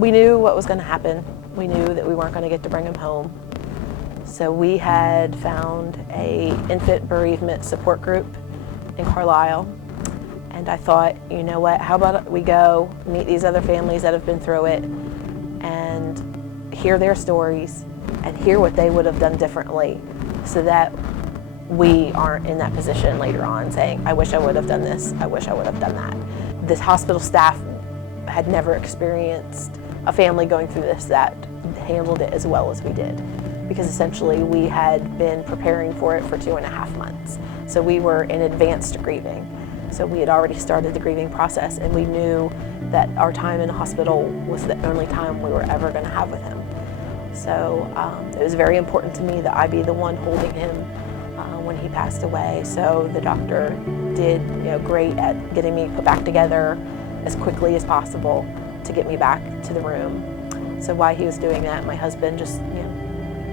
We knew what was going to happen. We knew that we weren't going to get to bring him home. So we had found a infant bereavement support group in Carlisle. And I thought, you know what, how about we go meet these other families that have been through it and hear their stories and hear what they would have done differently so that we aren't in that position later on saying, I wish I would have done this, I wish I would have done that. This hospital staff had never experienced a family going through this that handled it as well as we did, because essentially we had been preparing for it for 2.5 months. So we were in advanced grieving. So we had already started the grieving process, and we knew that our time in the hospital was the only time we were ever going to have with him. So it was very important to me that I be the one holding him when he passed away. So the doctor did, great at getting me put back together as quickly as possible to get me back to the room. So while he was doing that, my husband just,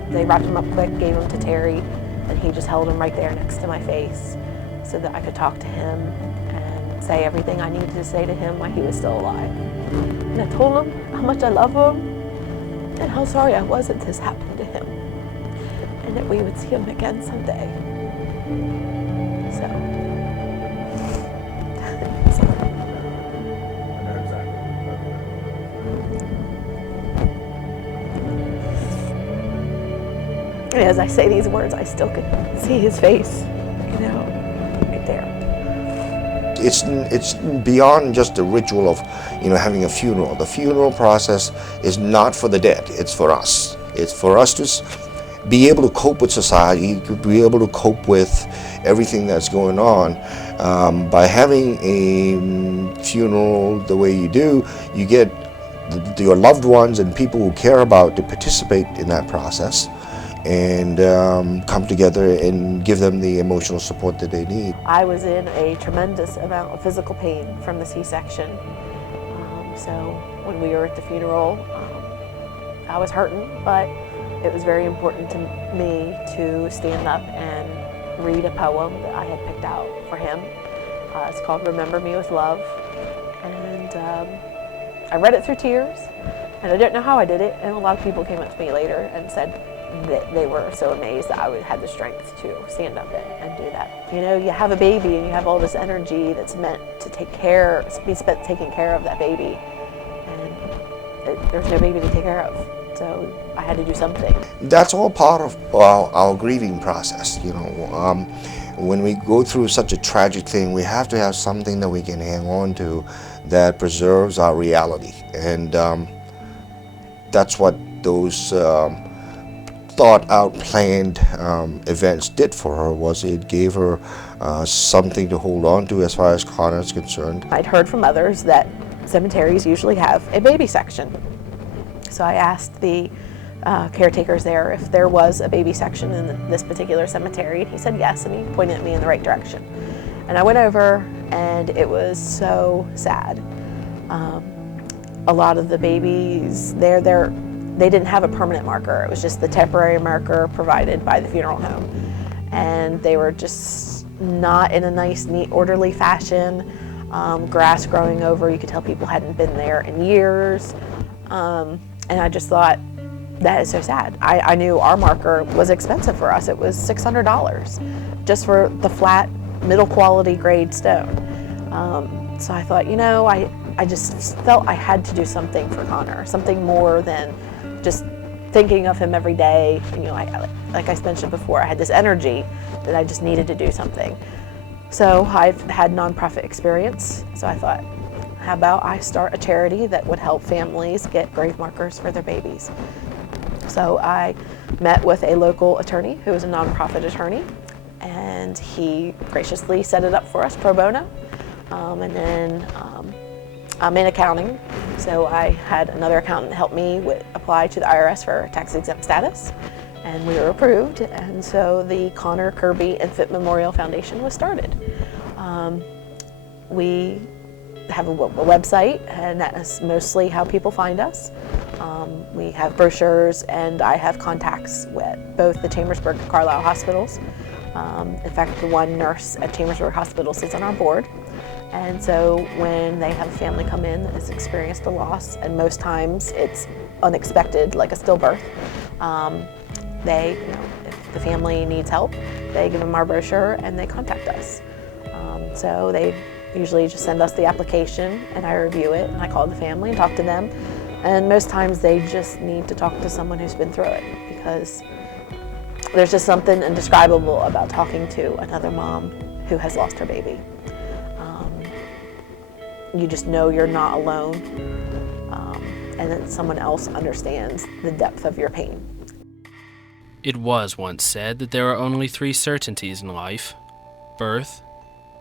they wrapped him up quick, gave him to Terry, and he just held him right there next to my face so that I could talk to him and say everything I needed to say to him while he was still alive. And I told him how much I love him and how sorry I was that this happened to him and that we would see him again someday. So. As I say these words, I still can see his face, right there. It's beyond just the ritual of, having a funeral. The funeral process is not for the dead, it's for us. It's for us to be able to cope with society, to be able to cope with everything that's going on. By having a funeral the way you do, you get your loved ones and people who care about to participate in that process and come together and give them the emotional support that they need. I was in a tremendous amount of physical pain from the C-section. So when we were at the funeral, I was hurting, but it was very important to me to stand up and read a poem that I had picked out for him. It's called Remember Me With Love. And I read it through tears, and I don't know how I did it, and a lot of people came up to me later and said that they were so amazed that I had the strength to stand up and do that. You have a baby and you have all this energy that's meant to be spent taking care of that baby, and there's no baby to take care of, so I had to do something. That's all part of our grieving process, When we go through such a tragic thing, we have to have something that we can hang on to that preserves our reality, and that's what those thought out, planned events did for her. Was it gave her something to hold on to as far as Connor is concerned. I'd heard from others that cemeteries usually have a baby section. So I asked the caretakers there if there was a baby section in this particular cemetery, and he said yes, and he pointed me in the right direction. And I went over, and it was so sad. A lot of the babies they didn't have a permanent marker. It was just the temporary marker provided by the funeral home. And they were just not in a nice, neat, orderly fashion. Grass growing over, you could tell people hadn't been there in years. And I just thought, that is so sad. I knew our marker was expensive for us. It was $600 just for the flat, middle quality grade stone. So I thought, I just felt I had to do something for Connor, something more than just thinking of him every day. Like I mentioned before, I had this energy that I just needed to do something. So I've had nonprofit experience, so I thought, how about I start a charity that would help families get grave markers for their babies. So I met with a local attorney who is a nonprofit attorney, and he graciously set it up for us pro bono. And then I'm in accounting, so I had another accountant help me apply to the IRS for tax exempt status, and we were approved, and so the Connor Kirby Infant Memorial Foundation was started. We have a website, and that is mostly how people find us. We have brochures, and I have contacts with both the Chambersburg and Carlisle hospitals. In fact, the one nurse at Chambersburg Hospital sits on our board. And so when they have a family come in that has experienced a loss, and most times it's unexpected, like a stillbirth, if the family needs help, they give them our brochure and they contact us. So they usually just send us the application and I review it and I call the family and talk to them. And most times they just need to talk to someone who's been through it, because there's just something indescribable about talking to another mom who has lost her baby. You just know you're not alone, and that someone else understands the depth of your pain. It was once said that there are only 3 certainties in life: birth,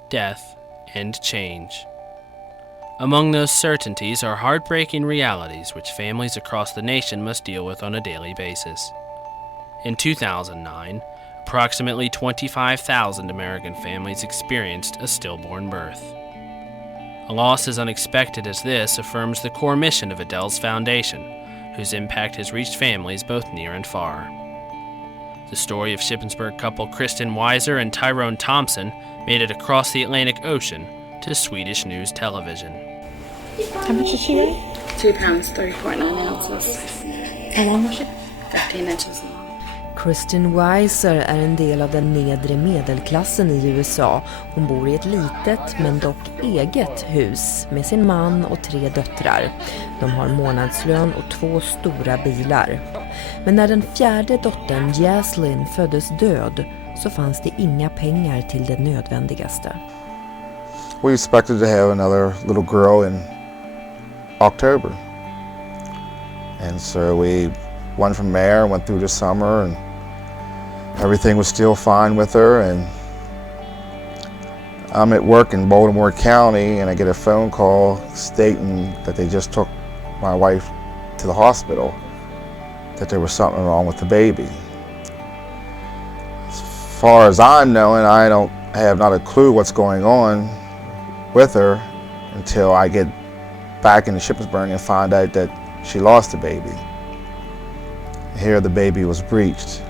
death, and change. Among those certainties are heartbreaking realities which families across the nation must deal with on a daily basis. In 2009, approximately 25,000 American families experienced a stillborn birth. A loss as unexpected as this affirms the core mission of Adele's Foundation, whose impact has reached families both near and far. The story of Shippensburg couple Kristen Weiser and Tyrone Thompson made it across the Atlantic Ocean to Swedish news television. How much did she weigh? 2 pounds, 3.9 ounces. How long was she? 15 inches long. Kristen Weiser är en del av den nedre medelklassen i USA. Hon bor i ett litet men dock eget hus med sin man och 3 döttrar. De har månadslön och 2 stora bilar. Men när den 4:e dottern Jaslyn föddes död så fanns det inga pengar till det nödvändigaste. We expected to have another little girl in October. And so we went from there, went through the summer, and everything was still fine with her. And I'm at work in Baltimore County and I get a phone call stating that they just took my wife to the hospital, that there was something wrong with the baby. As far as I'm knowing, I don't have not a clue what's going on with her until I get back into Shippensburg and find out that she lost the baby. Here the baby was breached.